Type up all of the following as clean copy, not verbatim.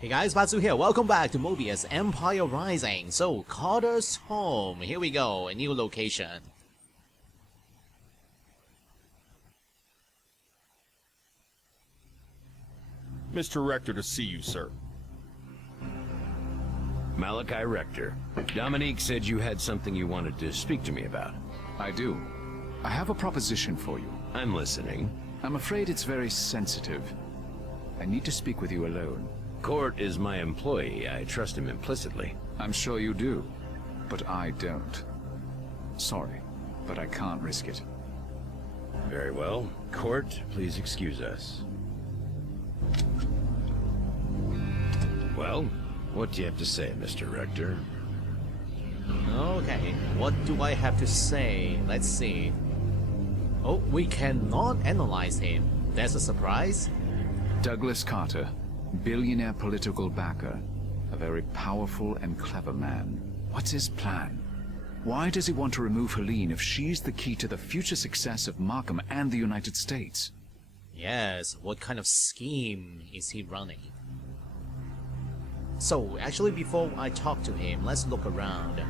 Hey guys, Batsu here. Welcome back to Moebius Empire Rising. So, Carter's home. Here we go, a new location. Mr. Rector to see you, sir. Malachi Rector. Dominique said you had something you wanted to speak to me about. I do. I have a proposition for you. I'm listening. I'm afraid it's very sensitive. I need to speak with you alone. Court is my employee. I trust him implicitly. I'm sure you do, but I don't. Sorry, but I can't risk it. Very well. Court, please excuse us. Well, what do you have to say, Mr. Rector? Okay, what do I have to say? Let's see. Oh, we cannot analyze him. That's a surprise. Douglas Carter, billionaire political backer, a very powerful and clever man. What's his plan? Why does he want to remove Helene if she's the key to the future success of Markham and the United States? Yes, what kind of scheme is he running? So, actually before I talk to him, let's look around.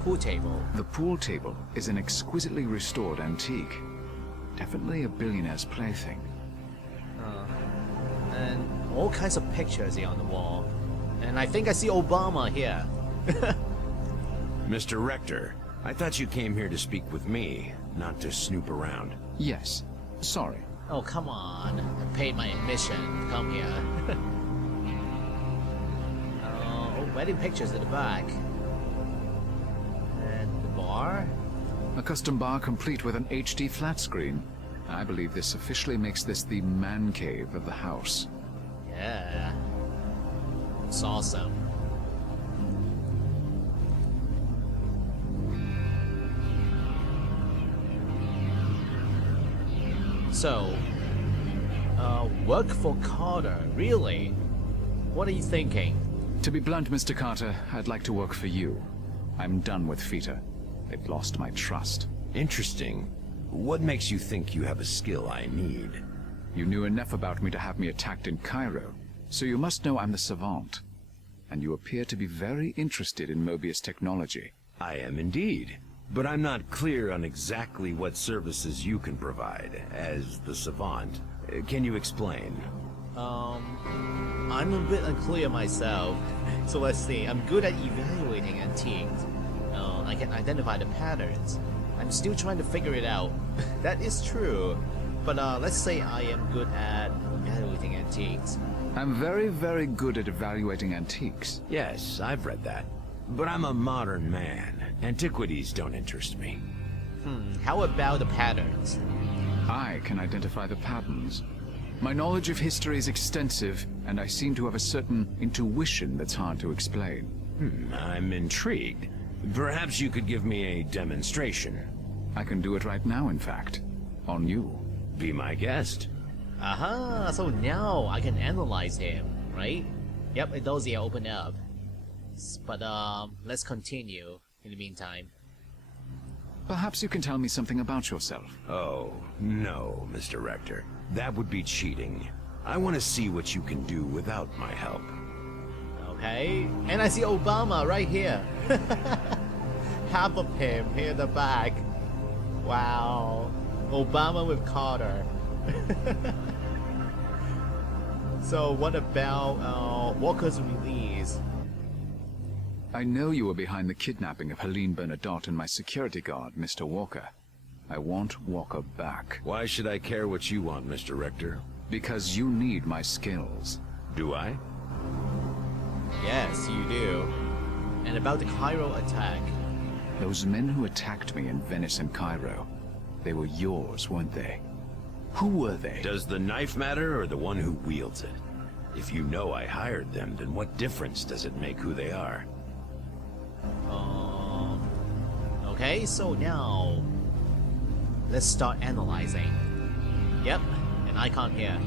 Pool table. The pool table is an exquisitely restored antique. Definitely a billionaire's plaything. And all kinds of pictures here on the wall. And I think I see Obama here. Mr. Rector, I thought you came here to speak with me, not to snoop around. Yes. Sorry. Oh, come on. I paid my admission to come here. Wedding pictures at the back. And the bar? A custom bar complete with an HD flat screen. I believe this officially makes this the man cave of the house. Yeah. It's awesome. So, work for Carter, really? What are you thinking? To be blunt, Mr. Carter, I'd like to work for you. I'm done with FITA. They've lost my trust. Interesting. What makes you think you have a skill I need? You knew enough about me to have me attacked in Cairo, so you must know I'm the savant. And you appear to be very interested in Moebius technology. I am indeed. But I'm not clear on exactly what services you can provide, as the savant. Can you explain? I'm a bit unclear myself. So let's see, I'm good at evaluating antiques. I can identify the patterns. I'm still trying to figure it out. That is true. But let's say I am good at evaluating antiques. I'm very, very good at evaluating antiques. Yes, I've read that. But I'm a modern man. Antiquities don't interest me. How about the patterns? I can identify the patterns. My knowledge of history is extensive, and I seem to have a certain intuition that's hard to explain. I'm intrigued. Perhaps you could give me a demonstration. I can do it right now, in fact. On you. Be my guest. Aha, so now I can analyze him, right? Yep, it does here open up. But let's continue in the meantime. Perhaps you can tell me something about yourself. Oh, no, Mr. Rector. That would be cheating. I want to see what you can do without my help. Okay, and I see Obama right here. Half of him here in the back. Wow, Obama with Carter. So what about Walker's release? I know you were behind the kidnapping of Helene Bernadotte and my security guard, Mr. Walker. I want Walker back. Why should I care what you want, Mr. Rector? Because you need my skills. Do I? Yes, you do. And about the Cairo attack. Those men who attacked me in Venice and Cairo, they were yours, weren't they? Who were they? Does the knife matter or the one who wields it? If you know I hired them, then what difference does it make who they are? Okay, so now let's start analyzing. Yep, an icon here.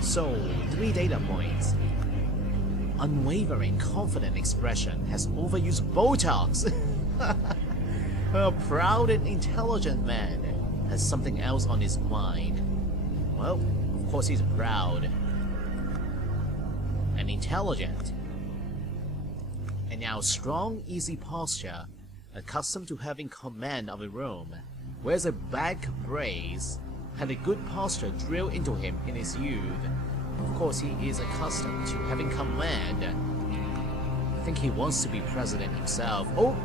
So, 3 data points. Unwavering, confident expression, has overused Botox. A proud and intelligent man has something else on his mind. Well, of course he's proud. and intelligent. And now strong, easy posture, accustomed to having command of a room, wears a back brace, had a good posture drilled into him in his youth. Of course, he is accustomed to having command. I think he wants to be president himself. Oh,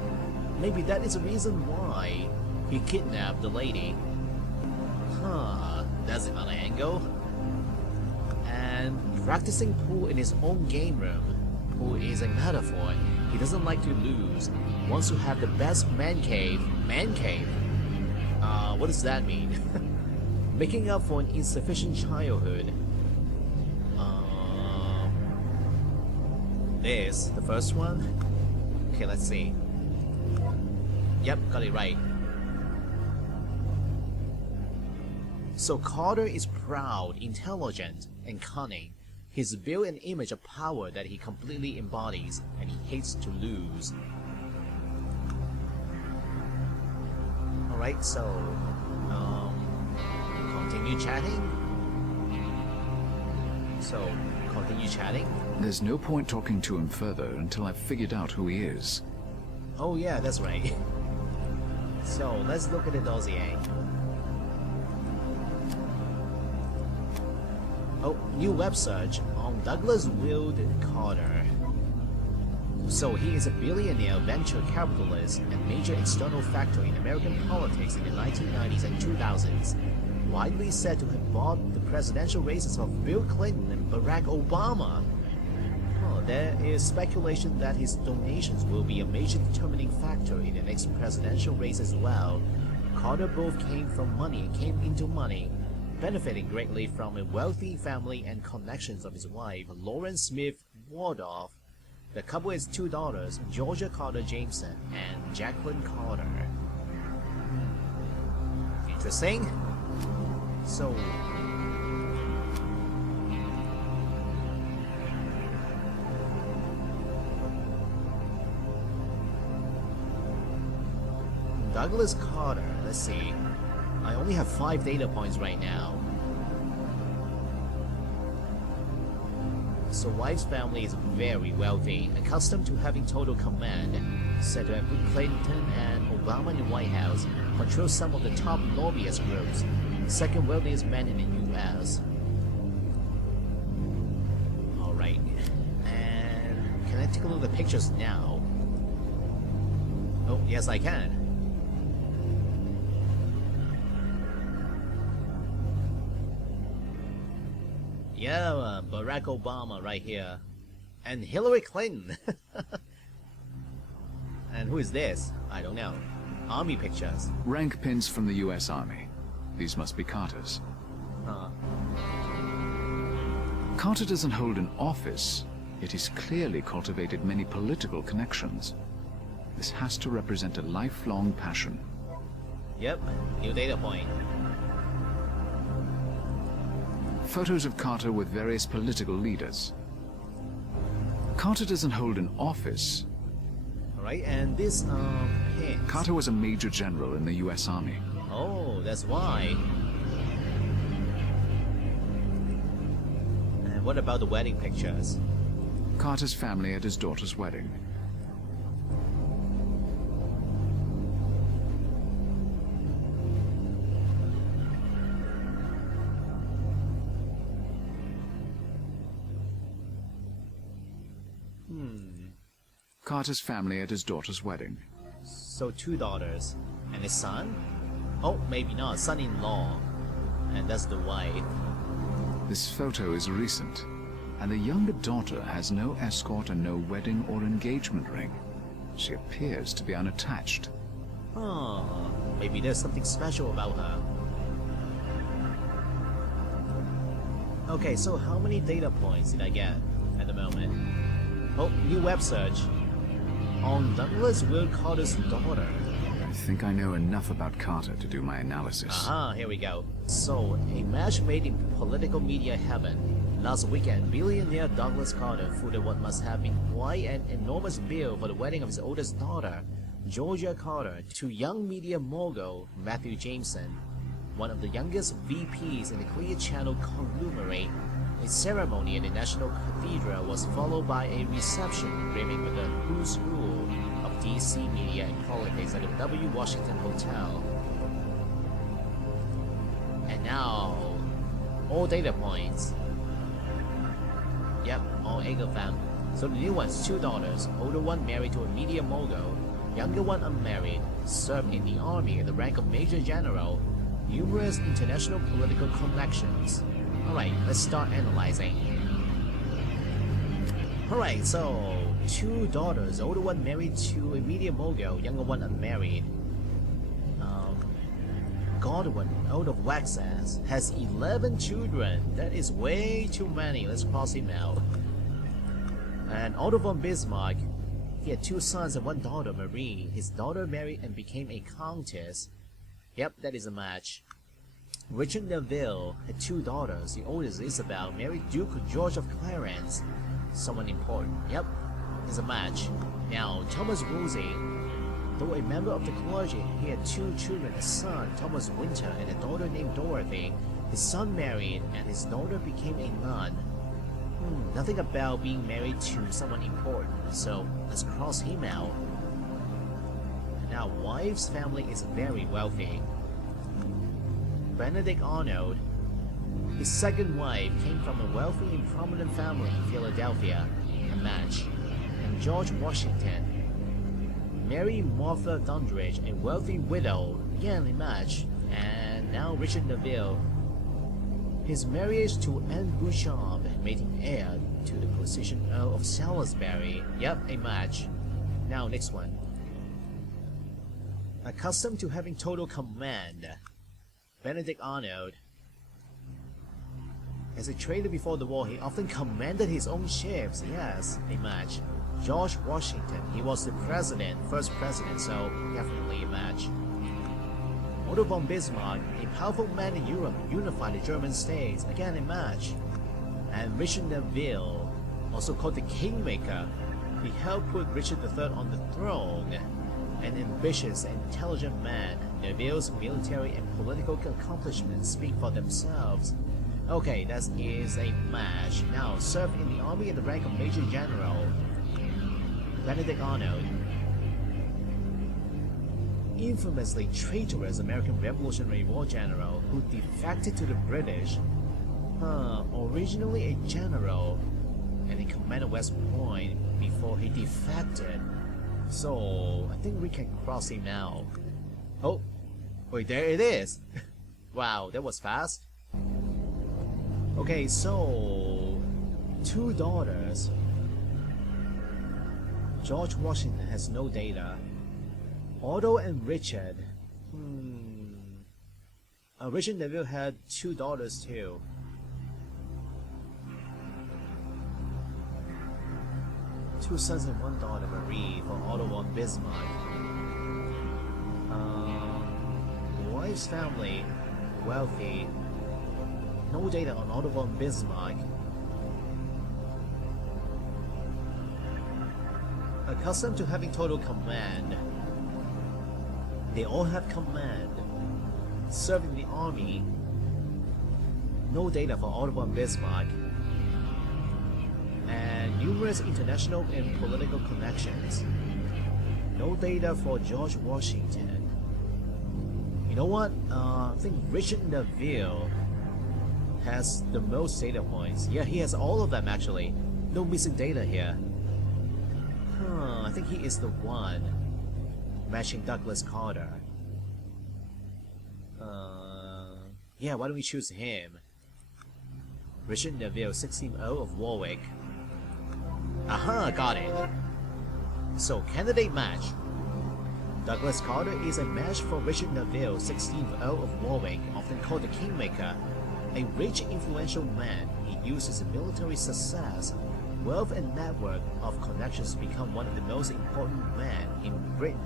maybe that is the reason why he kidnapped the lady. Huh, that's another angle. And practicing pool in his own game room. Pool is a metaphor. He doesn't like to lose. Wants to have the best man cave. Man cave? What does that mean? Making up for an insufficient childhood. This, the first one? Okay, let's see. Yep, got it right. So Carter is proud, intelligent, and cunning. He's built an image of power that he completely embodies, and he hates to lose. Alright, so... continue chatting? So, continue chatting? There's no point talking to him further until I've figured out who he is. Oh yeah, that's right. So, let's look at the dossier. Oh, new web search on Douglas Wilde Carter. So he is a billionaire venture capitalist and major external factor in American politics in the 1990s and 2000s. Widely said to have bought the presidential races of Bill Clinton and Barack Obama. There is speculation that his donations will be a major determining factor in the next presidential race as well. Carter both came from money and came into money, benefiting greatly from a wealthy family and connections of his wife, Lauren Smith Wardoff. The couple has two daughters, Georgia Carter Jameson and Jacqueline Carter. Interesting. So... Douglas Carter, let's see. I only have 5 data points right now. So wife's family is very wealthy, accustomed to having total command, said to have put Clinton and Obama in the White House, controls some of the top lobbyist groups, second wealthiest man in the US. Alright, and can I take a look at the pictures now? Oh, yes I can. Yeah, Barack Obama right here. And Hillary Clinton. And who is this? I don't know. Army pictures. Rank pins from the US Army. These must be Carter's. Huh. Carter doesn't hold an office, yet he's clearly cultivated many political connections. This has to represent a lifelong passion. Yep, new data point. Photos of Carter with various political leaders. Carter doesn't hold an office. Alright, and this, pin. Carter was a major general in the US Army. Oh, that's why. And what about the wedding pictures? Carter's family at his daughter's wedding. Carter's family at his daughter's wedding. So 2 daughters. And his son? Oh, maybe not. Son-in-law. And that's the wife. This photo is recent, and the younger daughter has no escort and no wedding or engagement ring. She appears to be unattached. Oh, maybe there's something special about her. Okay, so how many data points did I get at the moment? Oh, new web search. On Douglas Will Carter's daughter. I think I know enough about Carter to do my analysis. Aha, here we go. So, a match made in political media heaven. Last weekend, billionaire Douglas Carter footed what must have been quite an enormous bill for the wedding of his oldest daughter, Georgia Carter, to young media mogul Matthew Jameson. one of the youngest VPs in the Clear Channel conglomerate. A ceremony at the National Cathedral was followed by a reception brimming with the who's who of DC media and politics at the W Washington Hotel. And now, all data points. Yep, all 8 of them. So the new one's 2 daughters, older one married to a media mogul, younger one unmarried, served in the army at the rank of Major General, numerous international political connections. Alright, let's start analyzing. Alright, so 2 daughters, older one married to a media mogul, younger one unmarried. Godwin, out of Waxass, has 11 children. That is way too many. Let's cross him out. And Otto von Bismarck, he had 2 sons and 1 daughter, Marie. His daughter married and became a countess. Yep, that is a match. Richard Neville had 2 daughters. The oldest, Isabel, married Duke George of Clarence. Someone important. Yep, is a match. Now, Thomas Wolsey, though a member of the clergy, he had 2 children, a son, Thomas Winter, and a daughter named Dorothy. His son married, and his daughter became a nun. Nothing about being married to someone important, so let's cross him out. And now, wife's family is very wealthy. Benedict Arnold, his second wife, came from a wealthy and prominent family in Philadelphia, a match. And George Washington, Mary Martha Dundridge, a wealthy widow, again a match. And now Richard Neville. His marriage to Anne Beauchamp made him heir to the position Earl of Salisbury. Yep, a match. Now next one. Accustomed to having total command, Benedict Arnold. As a trader before the war, he often commanded his own ships. Yes, a match. George Washington, he was the president, first president, so definitely a match. Otto von Bismarck, a powerful man in Europe, unified the German states, again a match. And Richard Neville, also called the Kingmaker, he helped put Richard III on the throne. An ambitious and intelligent man, Neville's military and political accomplishments speak for themselves. Okay, that is a match. Now, served in the army at the rank of Major General, Benedict Arnold. Infamously traitorous American Revolutionary War general who defected to the British. Originally a general and in command at West Point before he defected. So, I think we can cross him now. Oh, wait, there it is! Wow, that was fast. Okay, so 2 daughters. George Washington has no data. Otto and Richard. Richard Neville had 2 daughters too. Two sons and 1 daughter, Marie, for Otto von Bismarck. Wife's family, wealthy. No data on Otto von Bismarck. Accustomed to having total command. They all have command. Served in the army. No data for Otto von Bismarck. And numerous international and political connections. No data for George Washington. You know what? I think Richard Neville has the most data points. Yeah, he has all of them actually. No missing data here. I think he is the one matching Douglas Carter. Yeah, why don't we choose him? Richard Neville, 16th Earl of Warwick. Aha, got it. So, candidate match. Douglas Carter is a match for Richard Neville, 16th Earl of Warwick, often called the Kingmaker. A rich, influential man, he used his military success, wealth and network of connections to become one of the most important men in Britain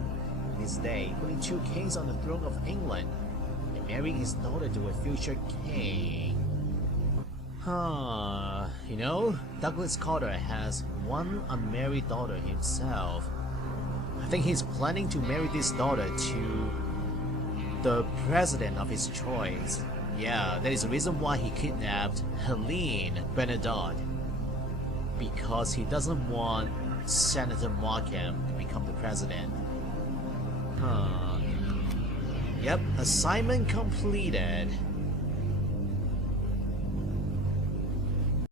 in his day, putting 2 kings on the throne of England, and marrying his daughter to a future king. You know, Douglas Carter has 1 unmarried daughter himself. I think he's planning to marry this daughter to the president of his choice. Yeah, that is the reason why he kidnapped Helene Bernadotte. Because he doesn't want Senator Markham to become the president. Huh. Yep, assignment completed.